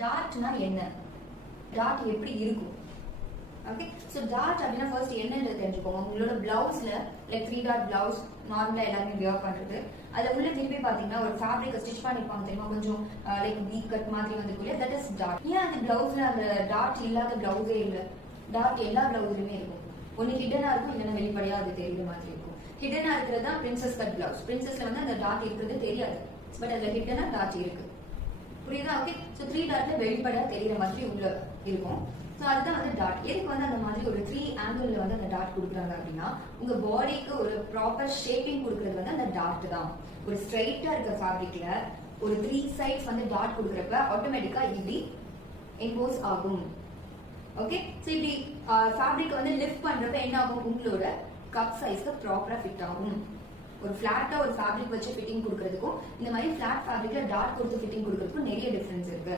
டாட்னா என்ன, டாட் எப்படி இருக்கும்? ஓகே, சோ டாட் அப்படின்னா ஃபர்ஸ்ட் என்னன்னு தெரிஞ்சுக்கோங்க. உங்களோட பிளவுஸ்ல லைக் 3 டாட் பிளவுஸ் நார்மலா எல்லாமே வியர் பண்றது, அதுல உள்ள திருப்பி பாத்தீங்கன்னா ஒரு ஃபேப்ரிக் ஸ்டிச் பண்ணிருப்பாங்க தெரியுமா, கொஞ்சம் லைக் வீ கட் மாதிரி வந்துருக்குல்ல, தட் இஸ் டாட். ஏன் அந்த பிளவுஸ்ல அந்த டாட் இல்லாத பிளவுஸே இல்ல? டாட் எல்லா பிளவுஸ்லயுமே இருக்கும். ஒன்னு ஹிடனா இருக்கும், இல்லைன்னா வெளிப்படையா அது தெரியுற மாதிரி இருக்கும். ஹிடனா இருக்கிறது தான் பிரின்சஸ் கட் பிளவுஸ். பிரின்சஸ்ல வந்து அந்த டாட் இருக்கிறது தெரியாது, பட் அதுல ஹிடனா டாட் இருக்கு. புரியுதா? ஓகே, சோ 3 டாட்ல வெளிப்படையா தெரியுற மாதிரி உள்ள இருக்கும். சோ அதுதான் வந்து டாட். எதுக்கு வந்து அந்த மாதிரி ஒரு 3 ஆங்கிள் வந்து அந்த டாட் கொடுக்குறாங்க அப்படின்னா, உங்க பாடிக்கு ஒரு ப்ராப்பர் ஷேப்பிங் கொடுக்கறது வந்து அந்த டாட் தான். ஒரு ஸ்ட்ரைட்டா இருக்க ஃபேப்ரிக்ல ஒரு 3 சைட்ஸ் வந்து டாட் கொடுக்கறப்ப ஆட்டோமேட்டிக்கா இப்படி எம்போஸ் ஆகும். ஓகே, சோ இப்படி ஃபேப்ரிக் வந்து லிஃப்ட் பண்றப்ப என்ன ஆகும், உங்களோட கப் சைஸ்க்கு ப்ராப்பரா ஃபிட் ஆகும். ஒரு ஃபிளாட்டா ஒரு ஃபேப்ரிக் வச்சு ஃபிட்டிங் கொடுக்கறதுக்கும் இந்த மாதிரி ஃபிளாட் ஃபேப்ரிக்ல டாட் கொடுத்து ஃபிட்டிங் கொடுக்கறதுக்கும் நிறைய டிஃபரன்ஸ் இருக்கு.